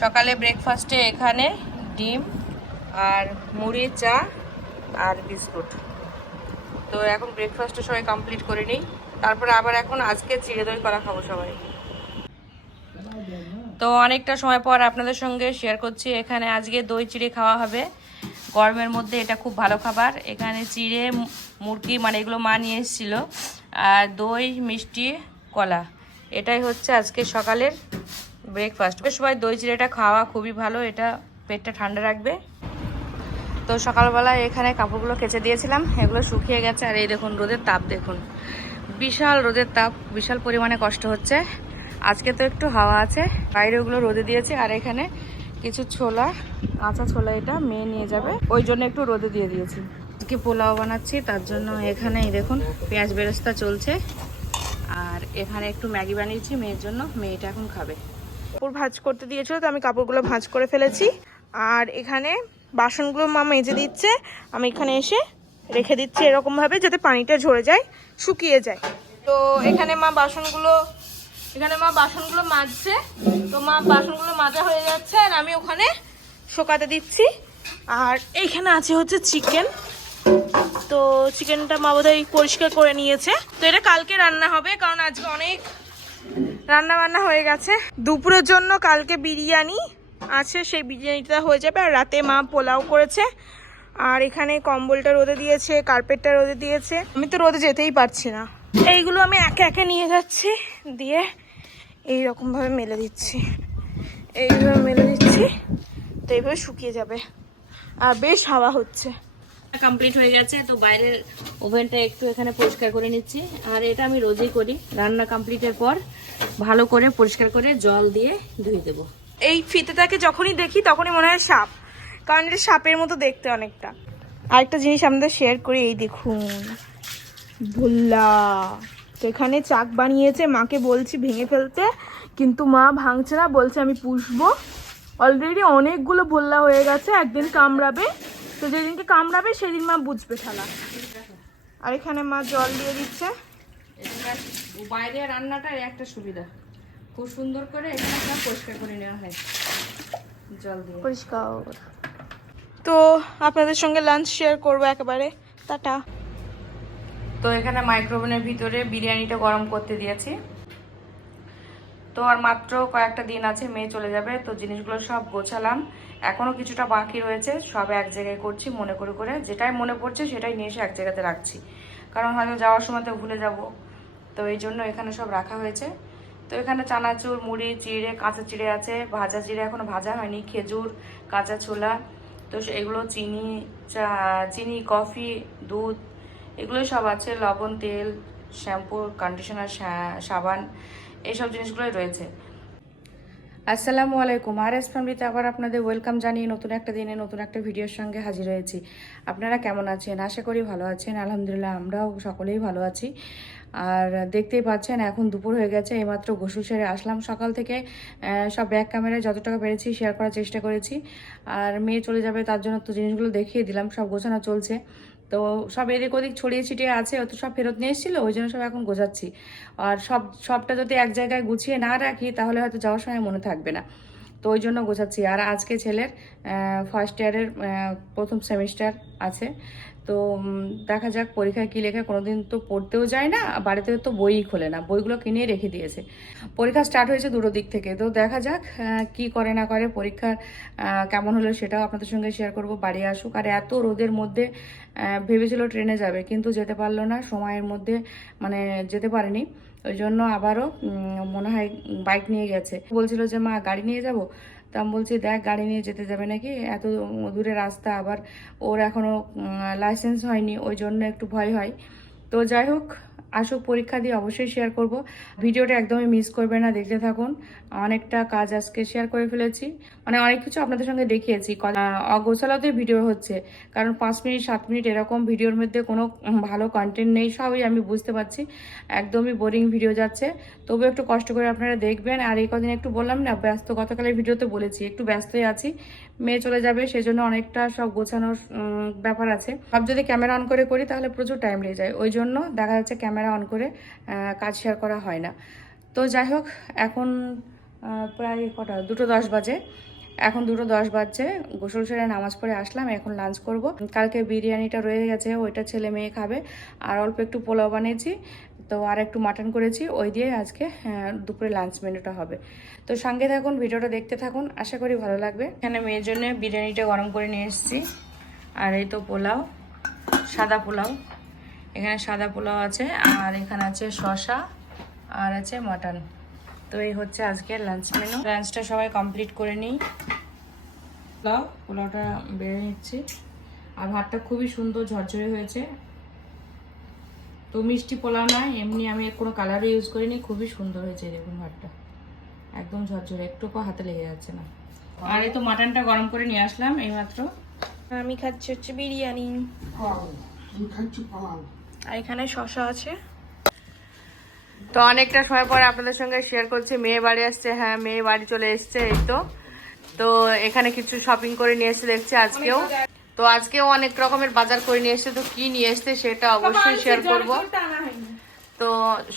সকালে ব্রেকফাস্টে এখানে ডিম আর মুড়ি, চা আর বিস্কুট। তো এখন ব্রেকফাস্টটা সবাই কমপ্লিট করে নিই। তারপরে আবার এখন আজকে চিড়ে দই করা খাব সবাই। তো অনেকটা সময় পর আপনাদের সঙ্গে শেয়ার করছি। এখানে আজকে দই চিড়ে খাওয়া হবে। গরমের মধ্যে এটা খুব ভালো খাবার। এখানে চিড়ে মুরগি মানে এগুলো মা নিয়ে এসেছিল। আর দই, মিষ্টি, কলা। এটাই হচ্ছে আজকে সকালের ব্রেকফাস্ট সবাই দই চিড়েটা খাওয়া খুবই ভালো, এটা পেটটা ঠান্ডা রাখবে। তো সকালবেলা এখানে কাপড়গুলো কেচে দিয়েছিলাম, এগুলো শুকিয়ে গেছে। আর এই দেখুন, রোদের তাপ দেখুন। বিশাল রোদের তাপ, বিশাল পরিমাণে কষ্ট হচ্ছে। আজকে তো একটু হাওয়া আছে, বাইরে ওগুলো রোদে দিয়েছে। আর এখানে কিছু ছোলা, কাঁচা ছোলা এটা মেয়ে নিয়ে যাবে। ওই জন্য একটু রোদে দিয়ে দিয়েছি। আজকে পোলাও বানাচ্ছি, তার জন্য এখানে দেখুন পেঁয়াজ বেরেস্তা চলছে। আর এখানে একটু ম্যাগি বানিয়েছি মেয়ের জন্য, মেয়েটা এখন খাবে। কাপড় ভাঁজ করতে দিয়েছিল, তো আমি কাপড়গুলো ভাঁজ করে ফেলেছি। আর এখানে বাসনগুলো মা মেজে দিচ্ছে, আমি এখানে এসে রেখে দিচ্ছি এরকমভাবে যাতে পানিটা ঝরে যায়, শুকিয়ে যায়। তো এখানে মা বাসনগুলো, এখানে মা বাসনগুলো মাজছে, তো মা বাসনগুলো মাজা হয়ে যাচ্ছে, আর আমি ওখানে শোকাতে দিচ্ছি। আর এইখানে আছে হচ্ছে চিকেন। তো চিকেনটা মা বোধহয় পরিষ্কার করে নিয়েছে। তো এটা কালকে রান্না হবে, কারণ আজকে অনেক রান্না বান্না হয়ে গেছে। দুপুরের জন্য কালকে বিরিয়ানি আছে, সেই বিরিয়ানিটা হয়ে যাবে, আর রাতে মা পোলাও করেছে। আর এখানে কম্বলটা রোদে দিয়েছে, কার্পেটটা রোদে দিয়েছে। আমি তো রোদে যেতেই পারছি না। এইগুলো আমি একে একে নিয়ে যাচ্ছি, দিয়ে এই রকমভাবে মেলে দিচ্ছি। এইভাবে মেলে দিচ্ছি, তো এইভাবে শুকিয়ে যাবে। আর বেশ হাওয়া হচ্ছে। কমপ্লিট হয়ে গেছে, তো বাইরের ওভেনটা একটু এখানে পরিষ্কার করে নিচ্ছি। আর এটা আমি রোজই করি, রান্না কমপ্লিটের পর ভালো করে পরিষ্কার করে জল দিয়ে ধুয়ে দেবো। এই ফিতেটাকে যখনই দেখি, তখনই মনে হয় সাপ, কারণ এটা সাপের মতো দেখতে অনেকটা। আরেকটা জিনিস আমাদের শেয়ার করি, এই দেখুন। ভুল্লা এখানে চাক বানিয়েছে, মাকে বলছি ভেঙে ফেলতে, কিন্তু মা ভাঙছে না, বলছে আমি পুষবো। অলরেডি অনেকগুলো ভোল্লা হয়ে গেছে, একদিন কামড়াবে। তো যেদিনকে কামড়াবে সেদিন মা বুঝবে খেলা আর এখানে মা জল দিয়ে দিচ্ছে। বাইরে রান্নাটার একটা সুবিধা। খুব সুন্দর করে এখানে পরিষ্কার করে নেওয়া হয়। জল দিয়ে। পরিষ্কার। তো আপনাদের সঙ্গে লাঞ্চ শেয়ার করব একেবারে। টাটা। তো এখানে মাইক্রোওভেনের ভিতরে বিরিয়ানিটা গরম করতে দিয়েছি। তো আর মাত্র কয়েকটা দিন আছে মেয়ে চলে যাবে। তো জিনিসগুলো সব গোছালাম। এখনও কিছুটা বাকি রয়েছে, সব এক জায়গায় করছি, মনে করে করে যেটাই মনে পড়ছে সেটাই নিয়ে এসে এক জায়গাতে রাখছি। কারণ হয়তো যাওয়ার সময় তো ভুলে যাব। তো এই জন্য এখানে সব রাখা হয়েছে। তো এখানে চানাচুর, মুড়ি, চিড়ে, কাঁচা চিড়ে আছে, ভাজা চিড়ে এখনও ভাজা হয়নি, খেজুর, কাঁচা ছোলা। তো এগুলো চিনি, চা, চিনি, কফি, দুধ এগুলো সব আছে, লবণ, তেল, শ্যাম্পু, কন্ডিশনার সাবান, এইসব জিনিসগুলোই রয়েছে। আসসালামু আলাইকুম। আর এস ফ্যামিলিতে আবার আপনাদের ওয়েলকাম জানিয়ে নতুন একটা দিনে নতুন একটা ভিডিওর সঙ্গে হাজির হয়েছি। আপনারা কেমন আছেন? আশা করি ভালো আছেন। আলহামদুলিল্লাহ, আমরাও সকলেই ভালো আছি। আর দেখতেই পাচ্ছেন, এখন দুপুর হয়ে গেছে, এইমাত্র গোসল সেরে আসলাম। সকাল থেকে সব ব্যাক ক্যামেরায় যতটুকু পেরেছি শেয়ার করার চেষ্টা করেছি। আর মেয়ে চলে যাবে, তার জন্য তো জিনিসগুলো দেখিয়ে দিলাম, সব গোছানো চলছে। তো সব এদিক ওদিক ছড়িয়ে ছিটিয়ে আছে ও তো সব ফেরত নিয়ে এসেছিল, ওই জন্য সব এখন গোছাচ্ছি। আর সব, সবটা যদি এক জায়গায় গুছিয়ে না রাখি, তাহলে হয়তো যাওয়ার সময় মনে থাকবে না। তো ওই জন্য গোছাচ্ছি। আর আজকে ছেলের ফার্স্ট ইয়ারের প্রথম সেমিস্টার আছে। তো দেখা যাক পরীক্ষায় কী লেখা। কোনোদিন তো পড়তেও যায় না বাড়িতে তো বইই খোলে না। বইগুলো কিনে রেখে দিয়েছে। পরীক্ষা স্টার্ট হয়েছে দুটো দিক থেকে। তো দেখা যাক কি করে না করে। পরীক্ষার কেমন হলো সেটাও আপনাদের সঙ্গে শেয়ার করব। বাড়ি আসুক। আর এত রোদের মধ্যে ভেবেছিল ট্রেনে যাবে, কিন্তু যেতে পারল না। সময়ের মধ্যে মানে যেতে পারেনি। ওই জন্য আবারও মনে হয় বাইক নিয়ে গেছে। বলছিল যে, মা, গাড়ি নিয়ে যাব? তা আমি বলছি, দেখ, গাড়ি নিয়ে যেতে যাবে নাকি? এত দূরে রাস্তা, আবার ওর এখনও লাইসেন্স হয়নি ওই জন্য একটু ভয় হয়। তো যাই হোক, আসুক, পরীক্ষা দিয়ে অবশ্যই শেয়ার করব। ভিডিওটা একদমই মিস করবে না, দেখতে থাকুন। অনেকটা কাজ আজকে শেয়ার করে ফেলেছি। মানে অনেক কিছু আপনাদের সঙ্গে দেখিয়েছি। আহ, ভিডিও হচ্ছে। কারণ পাঁচ মিনিট সাত মিনিট এরকম ভিডিওর মধ্যে কোনো ভালো কন্টেন্ট নেই সবই আমি বুঝতে পারছি। একদমই বোরিং ভিডিও যাচ্ছে। তবু একটু কষ্ট করে আপনারা দেখবেন। আর এই কদিন একটু বললাম না ব্যস্ত গতকালের ভিডিওতে বলেছি একটু ব্যস্তই আছি। মেয়ে চলে যাবে সেজন্য অনেকটা সব গোছানোর ব্যাপার আছে। সব যদি ক্যামেরা অন করে করি তাহলে প্রচুর টাইম লেগে যায়। ওই জন্য দেখা যাচ্ছে ক্যামেরা অন করে কাজ শেয়ার করা হয় না। তো যাই হোক এখন প্রায় কটা, দুটো দশ বাজে। এখন দুটো দশ বাজছে, গোসল সেরে নামাজ পড়ে আসলাম, এখন লাঞ্চ করব। কালকে বিরিয়ানিটা রয়ে গেছে, ওইটা ছেলে মেয়ে খাবে। আর অল্প একটু পোলাও বানিয়েছি, তো আর একটু মাটন করেছি, ওই দিয়ে আজকে দুপুরে লাঞ্চ মেনুটা হবে। তো সঙ্গে থাকুন, ভিডিওটা দেখতে থাকুন, আশা করি ভালো লাগবে। এখানে মেয়ের জন্য বিরিয়ানিটা গরম করে নিয়ে এসেছি। আর এই তো পোলাও, সাদা পোলাও। এখানে সাদা পোলাও আছে, আর এখানে আছে শসা, আর আছে মাটন। তো এই হচ্ছে আজকের লাঞ্চ মেনু লাঞ্চটা সবাই কমপ্লিট করে নিই। পোলাও পোলাওটা বেড়ে নিচ্ছি। আর ভাতটা খুবই সুন্দর ঝরঝরে হয়েছে। তো মিষ্টি পোলাও না এমনি আমি কোনো কালারও ইউজ করিনি। খুবই সুন্দর হয়েছে দেখুন ভাতটা। একদম ঝরঝরে একটুকু হাতে লেগে যাচ্ছে না। আর এই তো মাটনটা গরম করে নিয়ে আসলাম এইমাত্র আমি খাচ্ছি হচ্ছে বিরিয়ানি। খাচ্ছি আর এখানে শশা আছে। তো অনেকটা সময় পরে আপনাদের সঙ্গে শেয়ার করছি। মেয়ে বাড়ি আসছে হ্যাঁ মেয়ে বাড়ি চলে এসছে এই তো। তো এখানে কিছু শপিং করে নিয়ে এসে দেখছি আজকেও। তো আজকেও অনেক রকমের বাজার করে নিয়ে এসছে। তো কি নিয়ে এসছে সেটা অবশ্যই শেয়ার করব। তো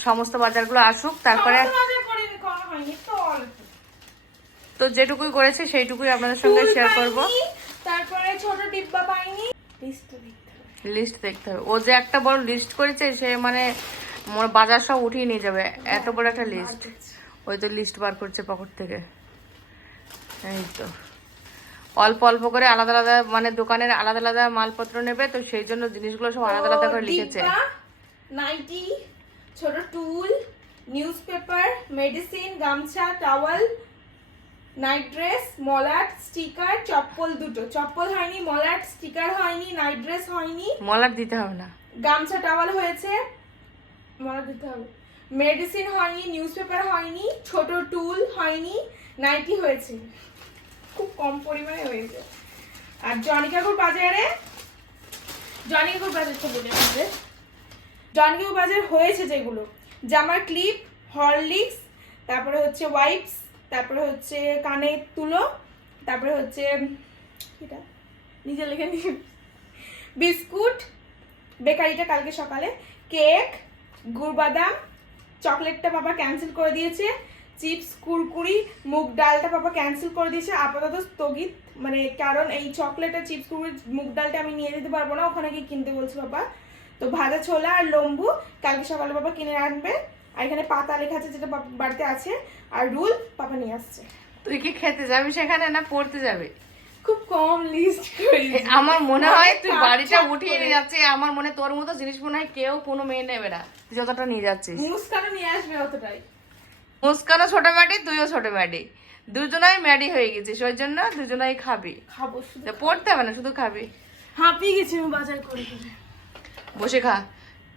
সমস্ত বাজারগুলো আসুক তারপরে তো যেটুকুই করেছে সেইটুকুই আপনাদের সঙ্গে শেয়ার করব। তারপরে ছোট ডিব্বা পাইনি। লিস্ট দেখতে হবে। ও যে একটা বড় লিস্ট করেছে সে মানে মোর বাজার সব উঠিয়ে নিয়ে যাবে। এত বড় একটা লিস্ট ওই তো লিস্ট বার করছে পকেট থেকে। এই তো। অল্প অল্প করে আলাদা আলাদা মানে দোকানের আলাদা আলাদা মালপত্র নেবে তো সেই জন্য জিনিসগুলো সব আলাদা আলাদা করে লিখেছে। নাইটি ছোট টুল নিউজ পেপার মেডিসিন গামছা টাওয়াল নাইট ড্রেস মলাট স্টিকার চপ্পল দুটো। চপ্পল হয়নি মলাট স্টিকার হয়নি নাইট ড্রেস হয়নি। মলাট দিতে হবে না। গামছা টাওয়াল হয়েছে। মলাট দিতে হবে। মেডিসিন হয়নি নিউজ পেপার হয়নি, ছোট টুল হয়নি, নাইটি হয়েছে। খুব কম পরিমাণে হয়েছে। আর জনি কাকুর বাজারে, জনি কাকুর বাজারটা বলে আমাদের জনি কাকুর বাজার হয়েছে যেগুলো। জামার ক্লিপ হরলিক্স তারপরে হচ্ছে ওয়াইপস তারপরে হচ্ছে কানের তুলো, তারপরে হচ্ছে এটা নিজে লিখে বিস্কুট, বেকারিটা কালকে সকালে, কেক গুড় বাদাম চকলেটটা বাবা ক্যান্সেল করে দিয়েছে, চিপস, কুরকুরি, মুগ ডালটা বাবা ক্যান্সেল করে দিয়েছে, আপাতত স্থগিত মানে কারণ এই চকলেট আর চিপস, কুরকুরি, মুগ ডালটা আমি নিয়ে যেতে পারব না, ওখানে গিয়ে কিনতে বলছে বাবা। তো ভাজা ছোলা আর লম্বু, কালকে সকালে বাবা কিনে আনবে। আর এখানে পাতা লেখা আছে যেটা বাড়িতে আছে, আর রুল পাপা নিয়ে আসছে। তুই কি খেতে যাবি সেখানে না পড়তে যাবে? খুব কম লিস্ট করেছি আমার মনে হয় তুই বাড়িটা উঠিয়ে নিয়ে যাচ্ছে আমার মনে তোর মতো জিনিস মনে হয় কেউ কোনো মেয়ে নেবে না। তুই যতটা নিয়ে যাচ্ছিস। মুস্কানও নিয়ে আসবে অতটাই। মুস্কানও ছোট ম্যাডি তুইও ছোট ম্যাডি। দুজনাই ম্যাডি হয়ে গেছিস ওই জন্য দুজনাই খাবি। খাব শুধু পড়তে হবে না শুধু খাবি। হাঁপিয়ে গেছি আমি বাজার করে করে। বসে খা।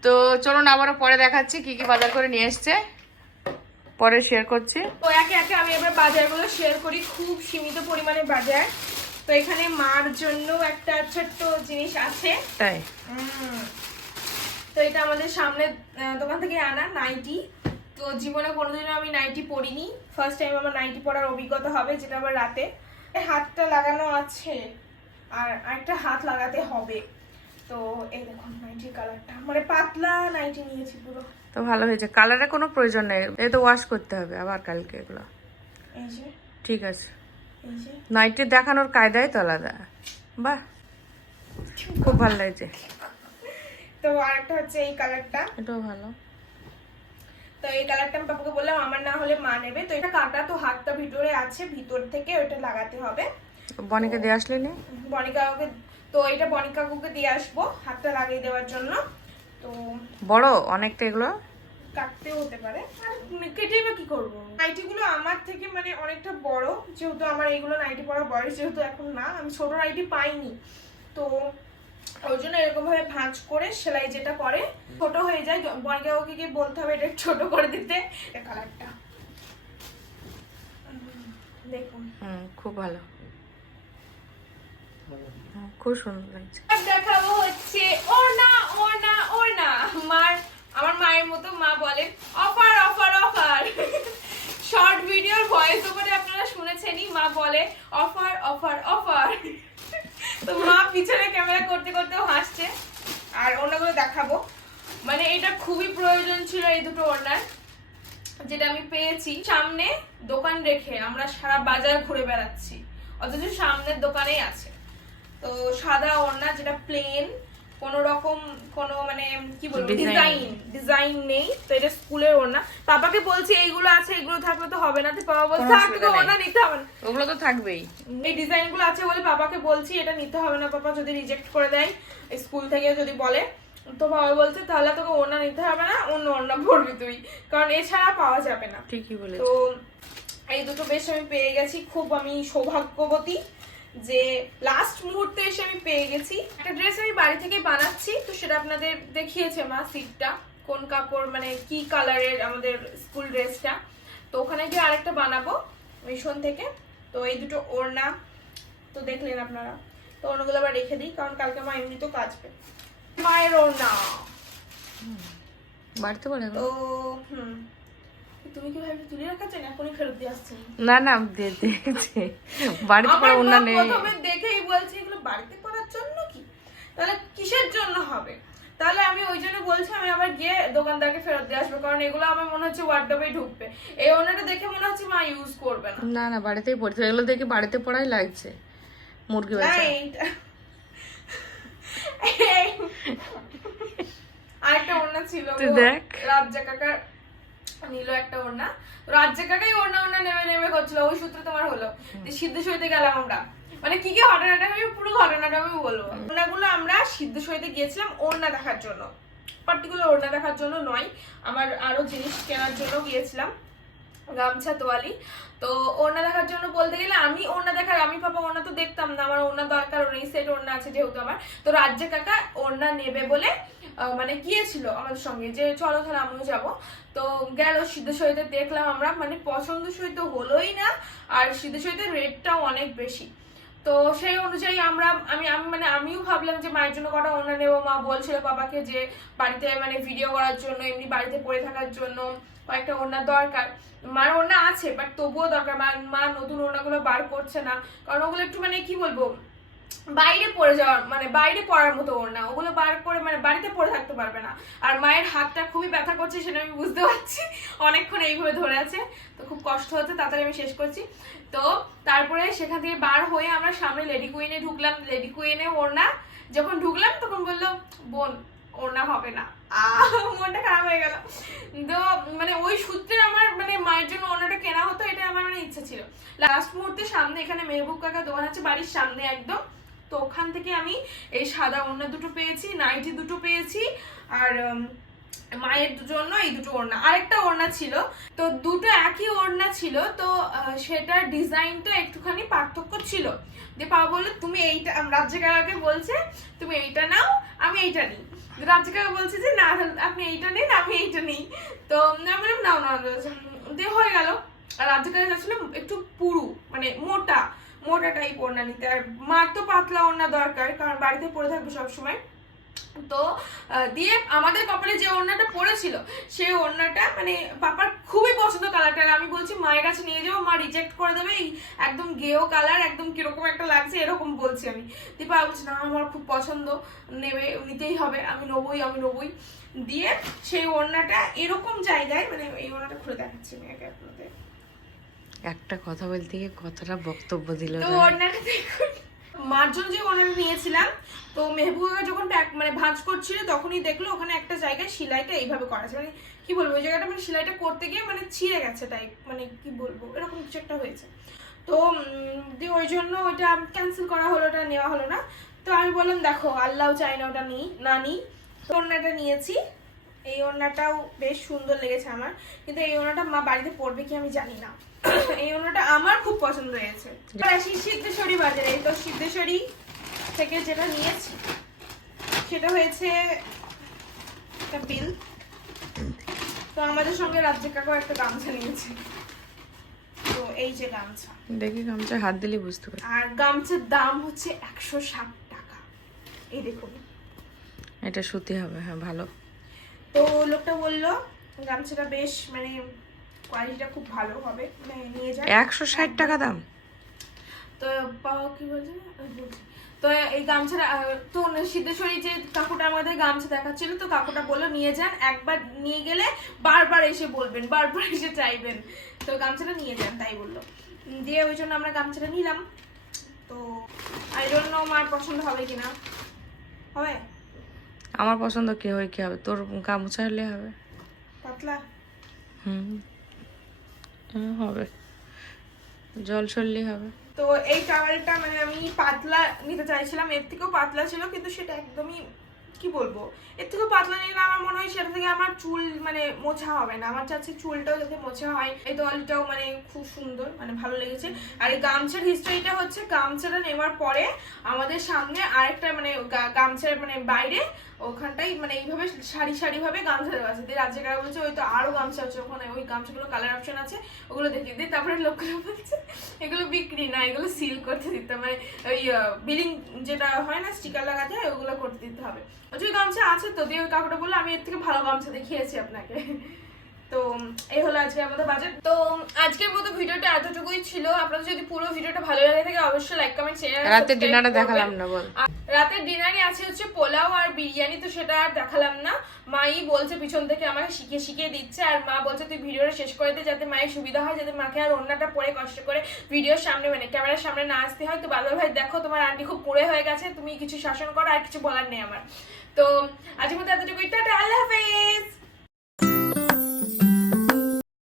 তো চলুন আবারও পরে দেখাচ্ছি কি কি বাজার করে নিয়ে এসছে। পরে শেয়ার করছি। তো একে একে আমি এবার বাজারগুলো শেয়ার করি খুব সীমিত পরিমাণে বাজার। তো এখানে মার জন্য একটা ছোট্ট জিনিস আছে। তাই? তো এটা আমাদের সামনে দোকান থেকে আনা নাইটি। তো জীবনে কোনোদিনও আমি নাইটি পরিনি। ফার্স্ট টাইম আমার নাইটি পরার অভিজ্ঞতা হবে যেটা আবার রাতে। এই হাতটা লাগানো আছে আর আরেকটা হাত লাগাতে হবে। তো এই দেখুন নাইটির কালারটা। মানে পাতলা নাইটি নিয়েছি পুরো। তো ভালো হয়েছে। কালারের কোনো প্রয়োজন নেই। এই তো ওয়াশ করতে হবে আবার কালকে এগুলো। এই যে। ঠিক আছে। নাইটি দেখানোর কায়দাই তো আলাদা। বাহ খুব ভালো লাগছে। তো আরেকটা হচ্ছে এই কালারটা। এটাও ভালো। তো এই কালারটা আমি পাপাকে বললাম আমার না হলে মা নেবে। তো এটা কাটা তো হাতটা ভিতরে আছে ভিতর থেকে ওটা লাগাতে হবে। বনিকে দিয়ে আসলি নি? বনিকাকুকে তো এটা বনিকাকুকে দিয়ে আসব হাতটা লাগিয়ে দেওয়ার জন্য। তো বড় অনেকটা এগুলো? কাটতেও হতে পারে। আর কেটেই বা করব? নাইটিগুলো আমার থেকে মানে অনেকটা বড় যেহেতু আমার এইগুলো নাইটি পরার বয়স যেহেতু এখন না আমি ছোট নাইটি পাইনি। তো ওই জন্য এরকম ভাবে ভাঁজ করে সেলাই যেটা করে ছোট হয়ে যায়। বনিকাকুকে গিয়ে বলতে হবে এটা ছোট করে দিতে কালারটা। দেখুন। হুম খুব ভালো। খুব সুন্দর লাগছে। আর দেখাবো হচ্ছে ওড়না ওড়না ওড়না। মার আমার মায়ের মতো মা বলে, অফার অফার অফার। শর্ট ভিডিওর ভয়েস ওভারে আপনারা শুনেছেনই, মা বলে, অফার অফার অফার। তো মা পিছনে ক্যামেরা করতে করতেও হাসছে। আর ওড়নাগুলো দেখাবো। মানে এটা খুবই প্রয়োজন ছিল এই দুটো ওড়নার, যেটা আমি পেয়েছি। সামনে দোকান রেখে আমরা সারা বাজার ঘুরে বেড়াচ্ছি। অথচ সামনের দোকানেই আছে। তো সাদা ওড়না যেটা প্লেন কোন রকম কোনো মানে কি বলব ডিজাইন ডিজাইন নেই তো এটা স্কুলের ওড়না। পাপাকে বলছি এইগুলো আছে এগুলো থাকলে তো হবে না তো পাপা বলছে কোনো থাক অসুবিধা তোকে নেই। ওড়না নিতে হবে না। ওগুলো তো থাকবেই। এই ডিজাইনগুলো আছে বলে পাপাকে বলছি এটা নিতে হবে না পাপা যদি রিজেক্ট করে দেয় স্কুল থেকে যদি বলে। তো বাবা বলছে তাহলে তোকে ওড়না নিতে হবে না অন্য ওড়না পরবি তুই কারণ এছাড়া পাওয়া যাবে না। ঠিকই বলেছ। তো এই দুটো বেশ আমি পেয়ে গেছি খুব আমি সৌভাগ্যবতী। যে লাস্ট মুহূর্তে এসে আমি পেয়ে গেছি। একটা ড্রেস আমি বাড়ি থেকে বানাচ্ছি তো সেটা আপনাদের দেখিয়েছে মা সিটটা কোন কাপড় মানে কি কালারের আমাদের স্কুল ড্রেসটা তো ওখানে গিয়ে আরেকটা বানাবো মিশন থেকে। তো এই দুটো ওড়না তো দেখলেন আপনারা। তো ওড়নাগুলো আবার রেখে দিই কারণ কালকে মা এমনি এমনিতেও কাচবে। মায়ের ওড়না। বাড়িতে বলে তো হুম। তুমি কি ভাবে তুলে রাখা না এখনই ফেরত দিয়ে আসছেন না না বাড়িতে আমার অন্য নেই প্রথমে দেখেই বলছে এগুলো বাড়িতে পড়ার জন্য কি? তাহলে কিসের জন্য হবে? তাহলে আমি ওই জন্য বলছি আমি আবার গিয়ে দোকানদারকে ফেরত দিয়ে আসব কারণ এগুলো আমার মনে হচ্ছে ওয়ার্ডরোবেই ঢুকবে। এই ওনাটা দেখে মনে হচ্ছে মা ইউজ করবে না। না না বাড়িতেই পড়তে এগুলো দেখে বাড়িতে পড়াই লাগছে। মুরগি বাচ্চা আরেকটা ওড়না ছিল তুই। দেখ। রাজ্জা কাকার নিল একটা ওড়না। রাজ্জা কাকাই ওড়না ওড়না নেমে নেমে করছিল ওই সূত্রে তোমার হলো। সিদ্ধ সইতে গেলাম আমরা। মানে কি কি ঘটনাটা আমি পুরো ঘটনাটা আমি বলব। ওড়নাগুলো আমরা সিদ্ধ সইতে গিয়েছিলাম ওড়না দেখার জন্য। পার্টিকুলার ওড়না দেখার জন্য নয় আমার আরও জিনিস কেনার জন্য গিয়েছিলাম। গামছা তোয়ালি। তো ওড়না দেখার জন্য বলতে গেলে আমি ওড়না দেখার আমি পাপা ওড়না তো দেখতাম না আমার ওড়না দরকার ওই সেট ওড়না আছে যেহেতু আমার। তো রাজ্যে কাকা ওড়না নেবে বলে মানে গিয়েছিল আমাদের সঙ্গে যে চলো তাহলে আমিও যাব। তো গেল সিদ্ধ সহিতে দেখলাম আমরা মানে পছন্দ সহিত হলোই না, আর সিদ্ধ সহিতে রেটটাও অনেক বেশি। তো সেই অনুযায়ী আমরা, আমি আমি মানে আমিও ভাবলাম যে মায়ের জন্য কটা ওড়না নেব। মা বলছিল বাবাকে যে বাড়িতে মানে ভিডিও করার জন্য, এমনি বাড়িতে পড়ে থাকার জন্য কয়েকটা ওড়না দরকার। মার ওড়না আছে বাট তবুও দরকার। মা মা নতুন ওড়নাগুলো বার করছে না। কারণ ওগুলো একটু মানে কি বলব বাইরে পড়ে যাওয়ার মানে বাইরে পড়ার মতো ওর না। ওগুলো বার করে মানে বাড়িতে পড়ে থাকতে পারবে না। আর মায়ের হাতটা খুবই ব্যথা করছে সেটা আমি বুঝতে পারছি। অনেকক্ষণ এইভাবে ধরে আছে। তো খুব কষ্ট হচ্ছে, তাড়াতাড়ি আমি শেষ করছি। তো তারপরে সেখান থেকে বার হয়ে আমরা সামনে লেডি কুইনে ঢুকলাম। লেডি কুইনে ওড়না যখন ঢুকলাম, তখন বলল, বোন ওড়না হবে না। মনটা খারাপ হয়ে গেল। তো মানে ওই সূত্রে আমার মানে মায়ের জন্য ওড়নাটা কেনা হতো, এটা আমার মানে ইচ্ছা ছিল। লাস্ট মুহূর্তে সামনে এখানে মেহবুব কাকা দোকান আছে, বাড়ির সামনে একদম। তো ওখান থেকে আমি এই সাদা ওড়না দুটো পেয়েছি, নাইটি দুটো পেয়েছি, আর মায়ের জন্য এই দুটো ওড়না। আরেকটা ওড়না ছিল। তো দুটো একই ওড়না ছিল, তো সেটার ডিজাইনটা একটুখানি পার্থক্য ছিল। যে পাওয়া বলল, তুমি এইটা রাজ্য কাকাকে বলছে, তুমি এইটা নাও, আমি এইটা নিই। রাজ্য কাকা বলছে যে, না, আপনি এইটা নিন, আমি এইটা নিই। তো আমি বললাম, নাও না দিয়ে হয়ে গেল। আর রাজ্য কাকা যাচ্ছিল একটু পুরু মানে মোটা। মোটা টাইপ ওড়না নিতে। আর মার তো পাতলা ওড়না দরকার, কারণ বাড়িতে পরে থাকবে সবসময়। তো দিয়ে আমাদের কপালে যে ওড়নাটা পড়েছিল সেই ওড়নাটা মানে পাপার খুবই পছন্দ কালারটা আমি বলছি, মায়ের কাছে নিয়ে যাব মা রিজেক্ট করে দেবে, এই একদম গেও কালার একদম কীরকম একটা লাগছে, এরকম বলছি আমি। দীপা বলছে, না, আমার খুব পছন্দ, নেবে, নিতেই হবে, আমি নেবই আমি নেবই। দিয়ে সেই ওড়নাটা এরকম জায়গায় মানে এই ওড়নাটা খুলে দেখাচ্ছি আমি একে আপনাদের। একটা কথা বলতে গিয়ে কতটা বক্তব্য দিল তো মার জন্য যে ওড়নাটা নিয়েছিলাম তো মেহবুবা যখন প্যাক মানে ভাঁজ করছিল তখনই দেখল ওখানে একটা জায়গায় সেলাইটা এইভাবে করা আছে। মানে কি বলব ওই জায়গাটা মানে সেলাইটা করতে গিয়ে মানে ছিঁড়ে গেছে টাইপ মানে কি বলব এরকম কিছু একটা হয়েছে। তো দিয়ে ওই জন্য ওইটা ক্যান্সেল করা হলো ওটা নেওয়া হলো না। তো আমি বললাম দেখো আল্লাহ চাই না ওটা নিই না নিই তো ওড়নাটা নিয়েছি। এই ওড়নাটাও বেশ সুন্দর লেগেছে আমার। কিন্তু এই ওড়নাটা মা বাড়িতে পড়বে কি আমি জানি না। এই ওড়নাটা আমার খুব পছন্দ হয়েছে। আসি সিদ্ধেশ্বরী বাজারে তো সিদ্ধেশ্বরী থেকে যেটা নিয়েছি সেটা হয়েছে একটা বিল। তো আমাদের সঙ্গে রাজ্য কাকু একটা গামছা নিয়েছে। তো এই যে গামছা। দেখি গামছা হাত দিলে বুঝতে পারি আর গামছার দাম হচ্ছে একশো ষাট টাকা। এই দেখুন। এটা সুতি হবে হ্যাঁ ভালো। তো লোকটা বলল গামছাটা বেশ মানে কোয়ালিটিটা খুব ভালো হবে। নিয়ে যায় একশো ষাট টাকা দাম। তো কি বলছে? তো এই গামছাটা তো সিদ্ধেশ্বরী যে কাকুটা আমাদের গামছা দেখাচ্ছিল তো কাকুটা বলল নিয়ে যান। একবার নিয়ে গেলে বারবার এসে বলবেন বারবার এসে চাইবেন। তো গামছাটা নিয়ে যান তাই বলল। দিয়ে ওই জন্য আমরা গামছাটা নিলাম। তো আই ডোন্ট নো আমার পছন্দ হবে কিনা। হবে? আমার পছন্দ কি হয় কি হবে? তোর গামছা হলে হবে। পাতলা? হুম। হ্যাঁ, হবে। জল সরলেই হবে। তো এই টাওয়ালটা মানে আমি পাতলা নিতে চাইছিলাম, এর থেকেও পাতলা ছিল, কিন্তু সেটা একদমই, কি বলব? এর থেকেও পাতলা নিলে আমার মনে হয় সেটা থেকে আমার চুল মানে মোছা হবে না। আমার চাচ্ছে চুলটাও যাতে মোছা হয়। এই তোয়ালিটাও মানে খুব সুন্দর মানে ভালো লেগেছে। আর এই গামছার হিস্ট্রিটা হচ্ছে, গামছাটা নেওয়ার পরে আমাদের সামনে আরেকটা মানে গামছার মানে বাইরে ওখানটাই মানে এইভাবে সারি সারি ভাবে গামছা দেওয়া আছে। দিয়ে রাজ্যকারা বলছে, ওই তো আরও গামছা আছে ওখানে, ওই গামছাগুলো কালার অপশন আছে, ওগুলো দেখিয়ে দিই তারপরে লোকগুলো বলছে, এগুলো বিক্রি না, এগুলো সিল করতে দিতে মানে ওই বিলিং যেটা হয় না স্টিকার লাগাতে হয়, ওগুলো করতে দিতে হবে। ওই যে গামছা আছে তো। দিয়ে ওই কাপড়টা বলল, আমি এর থেকে ভালো গামছা দেখিয়েছি আপনাকে। আজকে আমাদের বাজেট তো আজকের মতো ভিডিওটা এতটুকুই ছিল। আপনাদের যদি পুরো ভিডিওটা ভালো লাগে থাকে অবশ্যই লাইক কমেন্ট শেয়ার রাতের ডিনারটা দেখালাম না বল। রাতের ডিনারে আছে হচ্ছে পোলাও আর বিরিয়ানি তো সেটা আর দেখালাম না। মাই বলছে পিছন থেকে আমাকে শিখিয়ে শিখিয়ে দিচ্ছে আর মা বলছে তুই ভিডিওটা শেষ করে দে যাতে মায়ের সুবিধা হয় যাতে মাকে আর অন্যটা পরে কষ্ট করে ভিডিওর সামনে মানে ক্যামেরার সামনে না আসতে হয়। তো বাদল ভাই দেখো তোমার আন্টি খুব পুড়ে হয়ে গেছে তুমি কিছু শাসন করো আর কিছু বলার নেই আমার। তো আজকের মতো এতটুকুই। টাটা আল্লাহ হাফেজ!